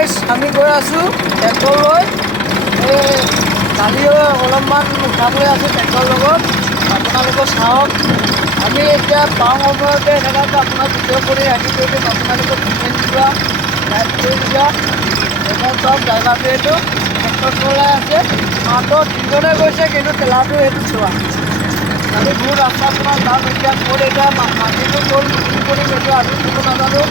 গাইছ আমি গৈ আছোঁ ট্ৰেক্টৰ লৈ কালি অলপমান উঠাবলৈ আছে ট্ৰেক্টৰৰ লগত আপোনালোকক চাওক আমি এতিয়া পাওঁ সময়তে এনেকুৱাকৈ আপোনাক ভিডিঅ' কৰি ৰাখি থৈ দিম আপোনালোকক ডিজাইন যোৱা গাইড কৰি দিয়া এখন চব ড্ৰাইভাৰটোৱেতো ট্ৰেক্টৰ চলাই আছে মাত্ৰ তিনিজনে গৈছে কিন্তু ঠেলাটো সেইটো চোৱা আমি বহুত ৰাস্তা আপোনাৰ যাম এতিয়া ক'ত এতিয়া মাটিটো গ'ল লুটিং কৰিম এইটো আমি ক'ব নাজানো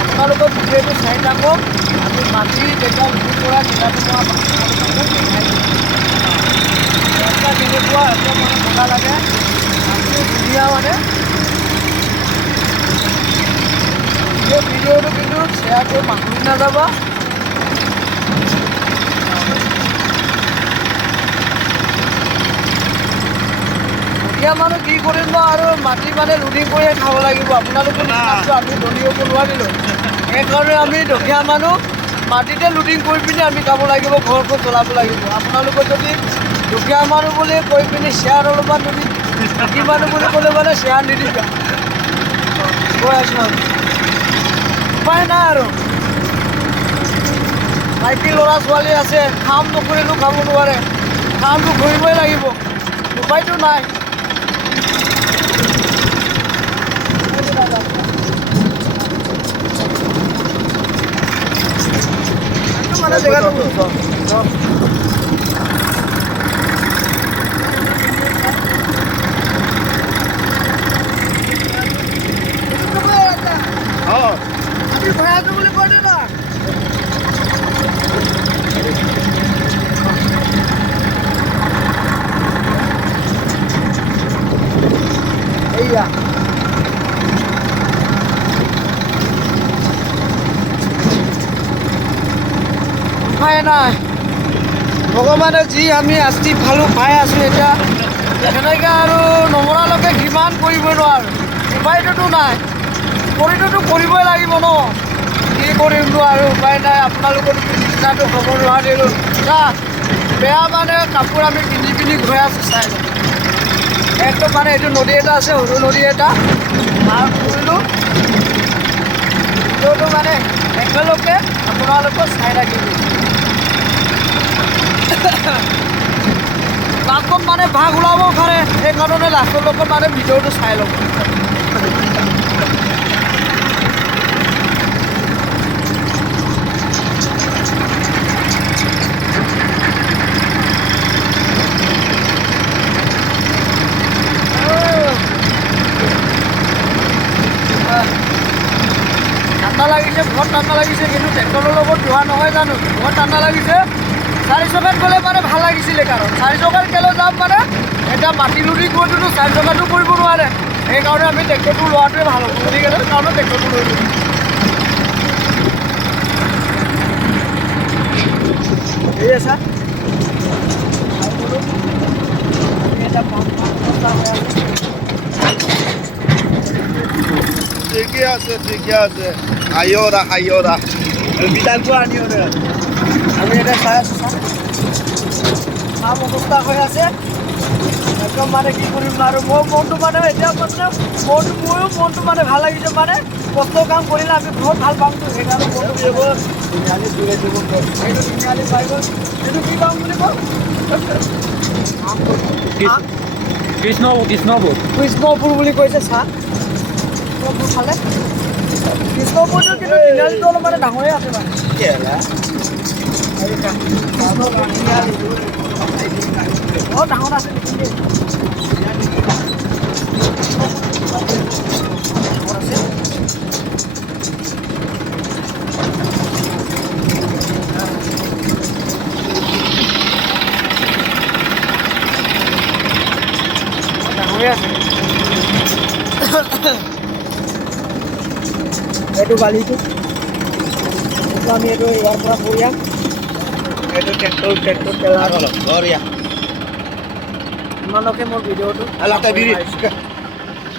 আপোনালোকৰ ভিডিঅ'টো চাই থাকক আমি মাটি যেতিয়া লুটিং কৰা জেগাটো মই আপোনালোকক দেখাই দিম ৰাস্তা কেনেকুৱা একদম মানে মজা লাগে মাটিটো ধুনীয়া মানে এই ভিডিঅ'টো কিন্তু শ্বেয়াৰ কৰি পাহৰি নাযাবা দুখীয়া মানুহ কি কৰিম আৰু মাটি মানে লুটিং কৰিয়ে খাব লাগিব আপোনালোকে আমি ধনী হ'ব নোৱাৰিলোঁ সেইকাৰণে আমি দুখীয়া মানুহ মাটিতে লুটিং কৰি পিনি আমি খাব লাগিব ঘৰখন চলাব লাগিব আপোনালোকে যদি দুখীয়া মানুহ বুলি কৈ পিনি শ্বেয়াৰ অলপমান যদি ধনী মানুহ বুলি ক'লে মানে শ্বেয়াৰ নিদিবা কৈ আছোঁ আমি উপায় নাই আৰু মাইকী ল'ৰা ছোৱালী আছে কাম নকৰিলেও খাব নোৱাৰে কামটো কৰিবই লাগিব উপায়টো নাই মানে জেগাটো বুলি কৈ দিওঁ না এইয়া উপায় নাই ভগৱানে যি আমি আস্তি ভালো পাই আছোঁ এতিয়া সেনেকৈ আৰু নমৰালৈকে কিমান কৰিব নোৱাৰোঁ উপায়টোতো নাই কৰিটোতো কৰিবই লাগিব ন কি কৰিমনো আৰু উপায় নাই আপোনালোকৰ নিচিনাটো হ'ব নোৱাৰিলোঁ চা বেয়া মানে কাপোৰ আমি পিন্ধি পিন্ধি গৈ আছোঁ চাই একদম মানে এইটো নদী এটা আছে সৰু নদী এটা পাৰ কৰিলোঁ ভিডিঅ'টো মানে একেলগে আপোনালোকক চাই থাকিব লাষ্টত মানে ভাগ ওলাব পাৰে সেইকাৰণে লাষ্টলৈকে মানে ভিডিঅ'টো চাই ল'ব ঠাণ্ডা লাগিছে বহুত ঠাণ্ডা লাগিছে কিন্তু ট্ৰেক্টৰৰ লগত যোৱা নহয় জানো বহুত ঠাণ্ডা লাগিছে চাৰি চকাত গ'লে মানে ভাল লাগিছিলে কাৰণ চাৰি চকাত কেলৈ যাম মানে এতিয়া মাটি লুটি গৈটোতো চাৰি চকাটো কৰিব নোৱাৰে সেইকাৰণে আমি ট্ৰেক্টৰটো লোৱাটোৱে ভাল হ'ব গতিকে কাৰণে ট্ৰেক্টৰটো লৈ ল'লোঁ ঠিক আছে ঠিকে আছে আইঅ'ৰা বিদালটো আনি আমি এটা চাই আছোঁ কাম অৱস্থা হৈ আছে একদম মানে কি কৰিম আৰু মোৰ মনটো মানে এতিয়া মানে ময়ো মনটো মানে ভাল লাগিছে মানে কষ্ট কাম কৰিলে আমি বহুত ভাল পামতো সেইকাৰণে মনটো দিব তিনিআলি ঘূৰাই দিব সেইটো তিনিআলি পাই গ'ল সেইটো কি কাম বুলি কওঁ কৃষ্ণপুৰ বুলি কৈছে চাহ কৃষ্ণপুৰ ফালে কৃষ্ণপুৰটো কিন্তু তিনিআলিটো অলপ মানে ডাঙৰেই আছে মানে বহুত ডাঙৰ আছে ডাঙৰে আছে এইটো বালিটো আমি এইটো ইয়াৰ পৰা কৰিয়াম এইটো ট্ৰেক্টৰ ঠেলা ইমানকে মোৰ ভিডিঅ'টো